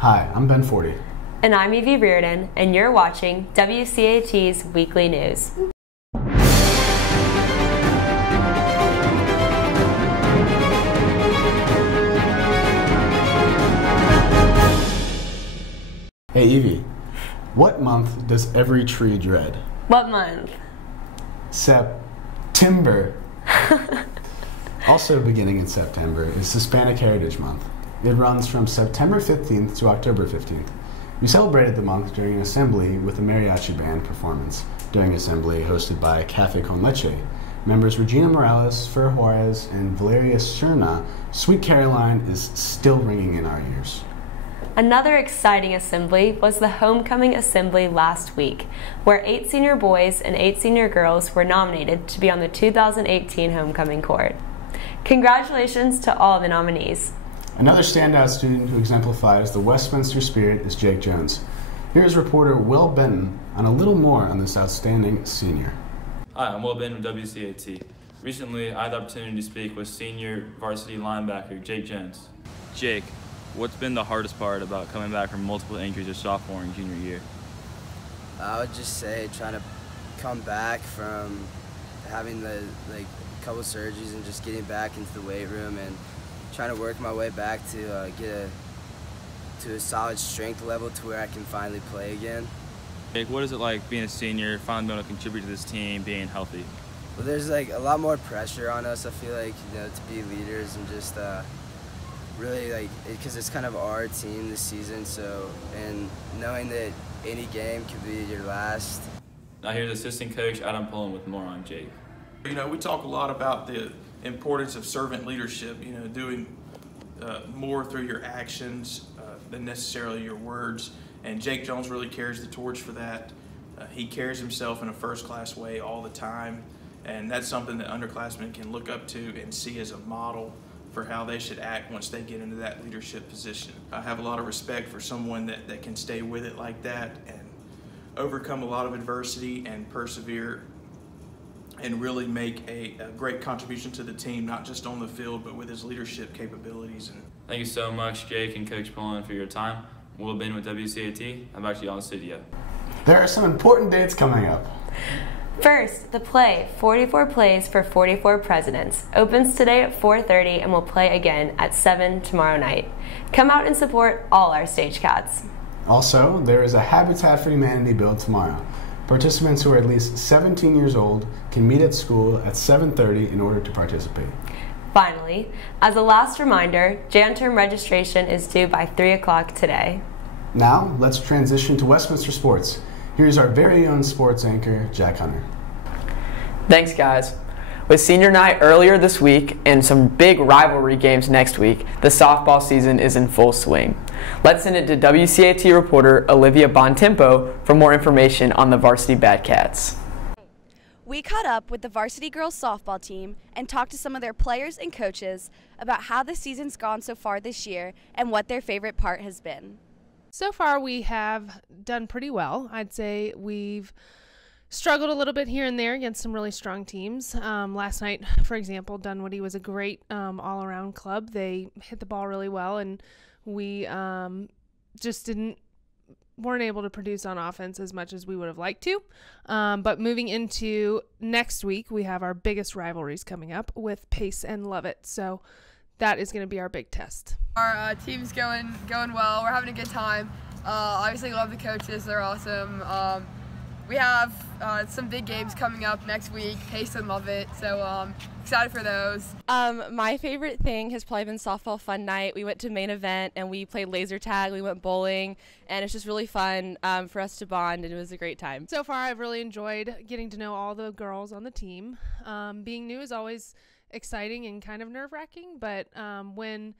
Hi, I'm Ben Forty. And I'm Evie Reardon, and you're watching WCAT's Weekly News. Hey Evie, what month does every tree dread? What month? September. Also beginning in September is Hispanic Heritage Month. It runs from September 15th to October 15th. We celebrated the month during an assembly with a mariachi band performance. During assembly hosted by Cafe Con Leche, members Regina Morales, Fer Juarez, and Valeria Serna, Sweet Caroline is still ringing in our ears. Another exciting assembly was the homecoming assembly last week, where 8 senior boys and 8 senior girls were nominated to be on the 2018 homecoming court. Congratulations to all the nominees. Another standout student who exemplifies the Westminster spirit is Jake Jones. Here's reporter Will Benton on a little more on this outstanding senior. Hi, I'm Will Benton with WCAT. Recently, I had the opportunity to speak with senior varsity linebacker Jake Jones. Jake, what's been the hardest part about coming back from multiple injuries your sophomore and junior year? I would just say trying to come back from having the couple surgeries and just getting back into the weight room and trying to work my way back to get to a solid strength level to where I can finally play again. Jake, what is it like being a senior, finally being able to contribute to this team, being healthy? Well, there's a lot more pressure on us. I feel like to be leaders and just really because it's kind of our team this season. So and knowing that any game could be your last. Now here's assistant coach Adam Pullen with more on Jake. We talk a lot about the importance of servant leadership, doing more through your actions than necessarily your words. And Jake Jones really carries the torch for that. He carries himself in a first-class way all the time, and that's something that underclassmen can look up to and see as a model for how they should act once they get into that leadership position. I have a lot of respect for someone that can stay with it like that and overcome a lot of adversity and persevere and really make a great contribution to the team, not just on the field, but with his leadership capabilities. Thank you so much, Jake and Coach Pullen, for your time. We'll have been with WCAT. I'm back to you on the studio. There are some important dates coming up. First, the play, 44 Plays for 44 Presidents, opens today at 4:30 and will play again at 7 tomorrow night. Come out and support all our stage cats. Also, there is a Habitat for Humanity build tomorrow. Participants who are at least 17 years old can meet at school at 7:30 in order to participate. Finally, as a last reminder, Jan term registration is due by 3 o'clock today. Now, let's transition to Westminster Sports. Here's our very own sports anchor, Jack Hunter. Thanks, guys. With senior night earlier this week and some big rivalry games next week, the softball season is in full swing. Let's send it to WCAT reporter Olivia Bontempo for more information on the varsity Bad Cats. We caught up with the varsity girls softball team and talked to some of their players and coaches about how the season's gone so far this year and what their favorite part has been. So far we have done pretty well. I'd say we've struggled a little bit here and there against some really strong teams. Last night, for example, Dunwoody was a great all-around club. They hit the ball really well, and we just weren't able to produce on offense as much as we would have liked to. But moving into next week, we have our biggest rivalries coming up with Pace and Lovett. So that is going to be our big test. Our team's going well. We're having a good time. Obviously love the coaches. They're awesome. We have some big games coming up next week, Pace and Lovett, so excited for those. My favorite thing has probably been softball fun night. We went to main event and we played laser tag, we went bowling, and it's just really fun for us to bond, and it was a great time. So far I've really enjoyed getting to know all the girls on the team. Being new is always exciting and kind of nerve-wracking, but when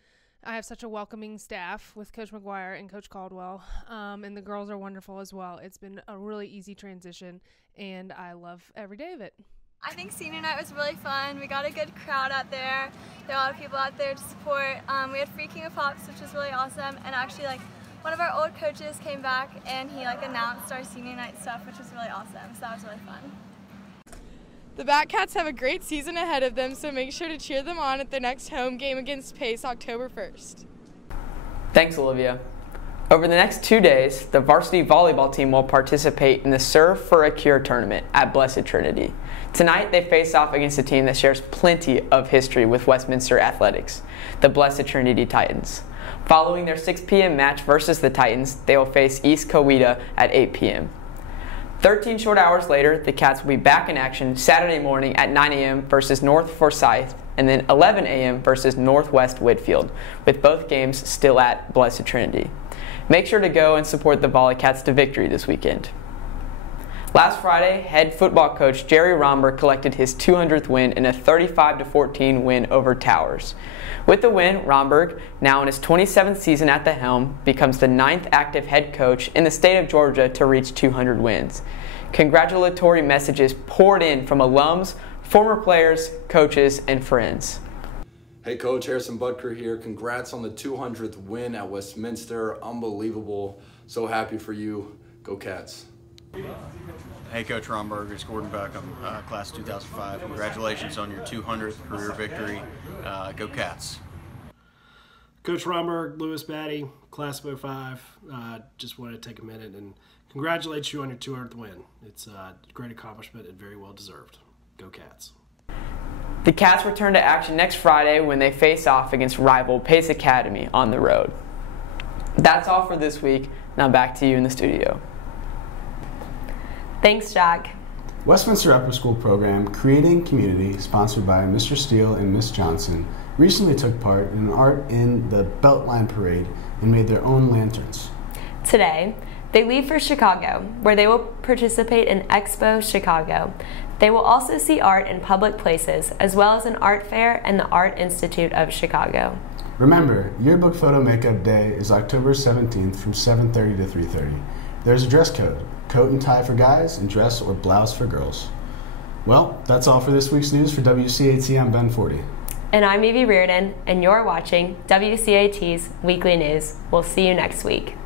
I have such a welcoming staff with Coach McGuire and Coach Caldwell, and the girls are wonderful as well. It's been a really easy transition, and I love every day of it. I think senior night was really fun. We got a good crowd out there. There are a lot of people out there to support. We had Free King of Pops, which was really awesome, and actually one of our old coaches came back and he announced our senior night stuff, which was really awesome. So that was really fun. The Batcats have a great season ahead of them, so make sure to cheer them on at their next home game against Pace October 1st. Thanks, Olivia. Over the next 2 days, the varsity volleyball team will participate in the Serve for a Cure tournament at Blessed Trinity. Tonight, they face off against a team that shares plenty of history with Westminster athletics, the Blessed Trinity Titans. Following their 6 p.m. match versus the Titans, they will face East Coweta at 8 p.m. 13 short hours later, the Cats will be back in action Saturday morning at 9 a.m. versus North Forsyth, and then 11 a.m. versus Northwest Whitfield, with both games still at Blessed Trinity. Make sure to go and support the Volley Cats to victory this weekend. Last Friday, head football coach Jerry Romberg collected his 200th win in a 35-14 win over Towers. With the win, Romberg, now in his 27th season at the helm, becomes the 9th active head coach in the state of Georgia to reach 200 wins. Congratulatory messages poured in from alums, former players, coaches, and friends. Hey Coach, Harrison Butker here. Congrats on the 200th win at Westminster. Unbelievable. So happy for you. Go Cats. Hey Coach Romberg, it's Gordon Beckham, class 2005. Congratulations on your 200th career victory. Go Cats. Coach Romberg, Lewis Batty, class of 05. Just wanted to take a minute and congratulate you on your 200th win. It's a great accomplishment and very well deserved. Go Cats. The Cats return to action next Friday when they face off against rival Pace Academy on the road. That's all for this week. Now back to you in the studio. Thanks, Jack. Westminster Upper School program Creating Community, sponsored by Mr. Steele and Miss Johnson, recently took part in an art in the Beltline Parade and made their own lanterns. Today, they leave for Chicago, where they will participate in Expo Chicago. They will also see art in public places, as well as an art fair and the Art Institute of Chicago. Remember, Yearbook Photo Makeup Day is October 17th from 7:30 to 3:30. There's a dress code, coat and tie for guys and dress or blouse for girls. Well, that's all for this week's news. For WCAT, I'm Ben Forty. And I'm Evie Reardon, and you're watching WCAT's Weekly News. We'll see you next week.